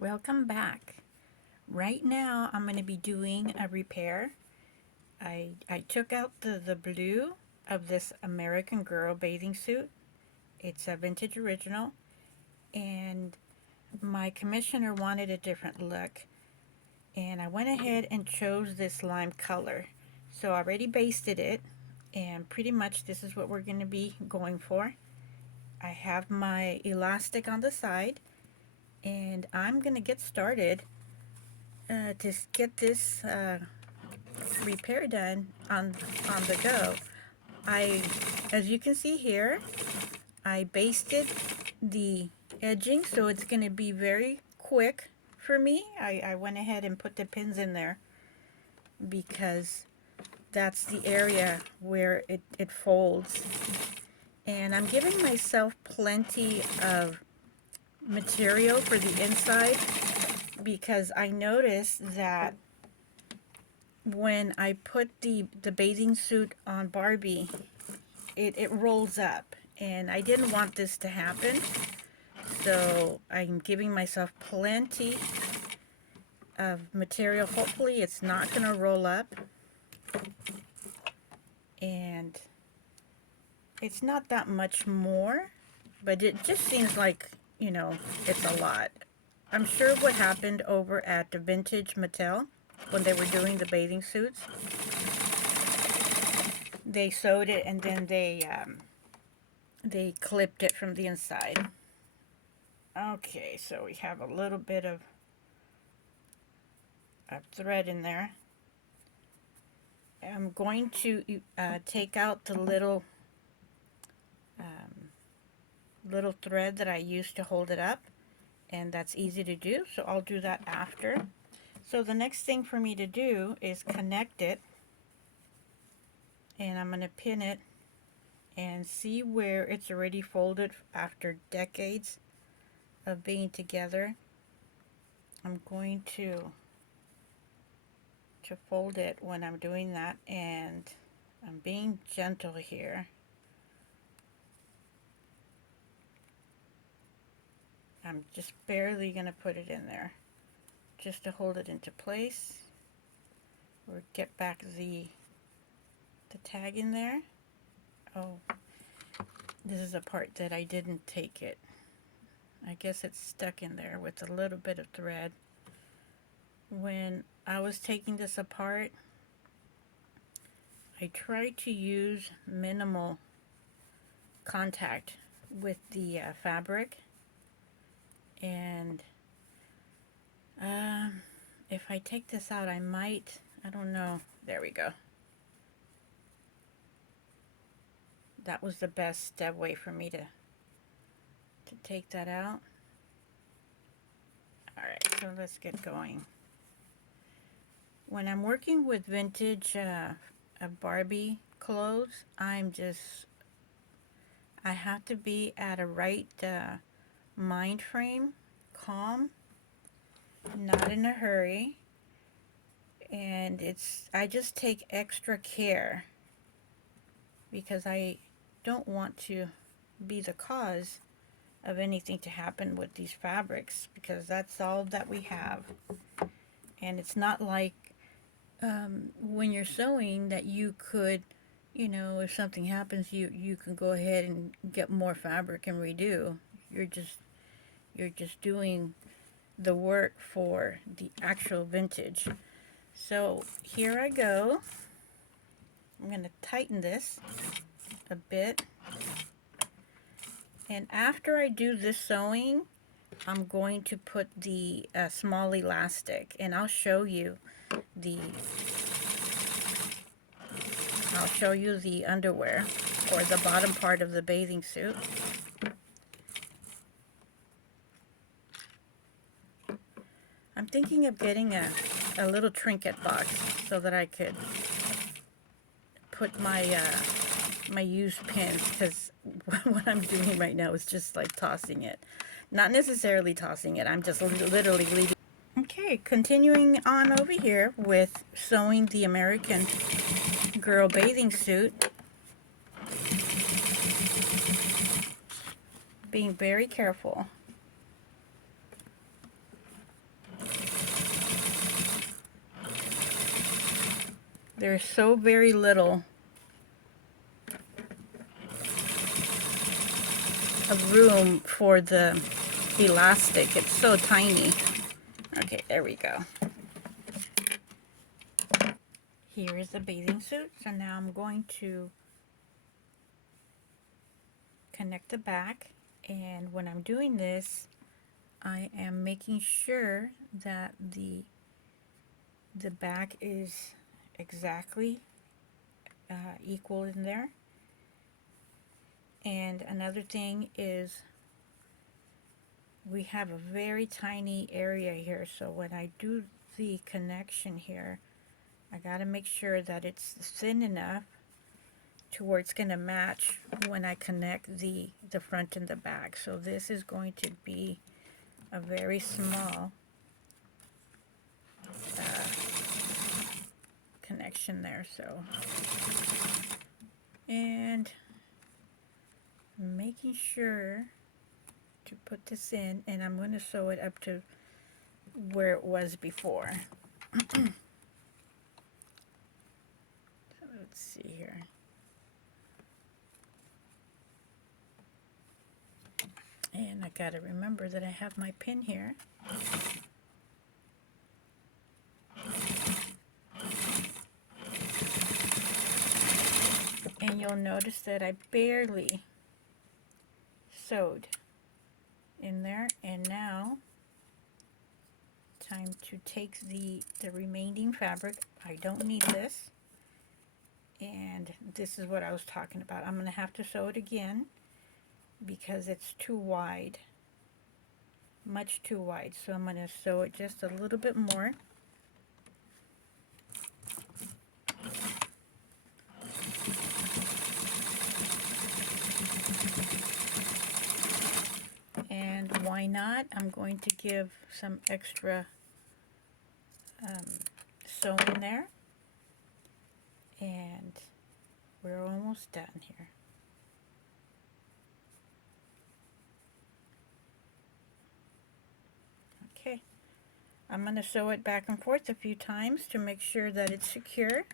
Welcome back. Right now I'm going to be doing a repair. I took out the blue of this American Girl bathing suit. It's a vintage original, and my commissioner wanted a different look, and I went ahead and chose this lime color. So I already basted it, and pretty much this is what we're going to be going for. I have my elastic on the side, and I'm going to get started to get this repair done on the go. As you can see here, I basted the edging, so it's going to be very quick for me. I went ahead and put the pins in there because that's the area where it folds. And I'm giving myself plenty of material for the inside because I noticed that when I put the bathing suit on Barbie, it rolls up, and I didn't want this to happen. So I'm giving myself plenty of material. Hopefully it's not going to roll up, and it's not that much more, but it just seems like, you know, it's a lot. I'm sure what happened over at the Vintage Mattel when they were doing the bathing suits, they sewed it and then they clipped it from the inside. Okay, so we have a little bit of thread in there. I'm going to take out the little thread that I used to hold it up, and that's easy to do, so I'll do that after. So the next thing for me to do is connect it, and I'm going to pin it and see where it's already folded after decades of being together. I'm going to fold it when I'm doing that, and I'm being gentle here. I'm just barely going to put it in there just to hold it into place, or get back the tag in there. Oh, this is a part that I didn't take it. I guess it's stuck in there with a little bit of thread. When I was taking this apart, I tried to use minimal contact with the fabric, and if I take this out, I might, I don't know, there we go. That was the best way for me to take that out. Alright, so let's get going. When I'm working with vintage Barbie clothes, I have to be at a right mind frame, calm, not in a hurry, and I just take extra care because I don't want to be the cause of anything to happen with these fabrics, because that's all that we have. And it's not like when you're sewing that you could, you know, if something happens, you can go ahead and get more fabric and redo. You're just doing the work for the actual vintage. So here I go. I'm going to tighten this a bit, and after I do this sewing, I'm going to put the small elastic, and I'll show you the underwear, or the bottom part of the bathing suit. I'm thinking of getting a little trinket box so that I could put my my used pins, because what I'm doing right now is just like tossing it. Not necessarily tossing it, I'm just literally leaving. Okay, continuing on over here with sewing the American Girl bathing suit. Being very careful. There's so very little of room for the elastic. It's so tiny. Okay, there we go. Here is the bathing suit. So now I'm going to connect the back, and when I'm doing this, I am making sure that the back is exactly equal in there. And another thing is we have a very tiny area here, so when I do the connection here, I got to make sure that it's thin enough to where it's going to match when I connect the front and the back. So this is going to be a very small connection there. So, and making sure to put this in, and I'm going to sew it up to where it was before. So let's see here. And I got to remember that I have my pin here. And you'll notice that I barely sewed in there, and now time to take the remaining fabric. I don't need this, and this is what I was talking about. I'm going to have to sew it again because it's too wide, much too wide. So I'm going to sew it just a little bit more. And why not? I'm going to give some extra sewing there, and we're almost done here. Okay, I'm going to sew it back and forth a few times to make sure that it's secure.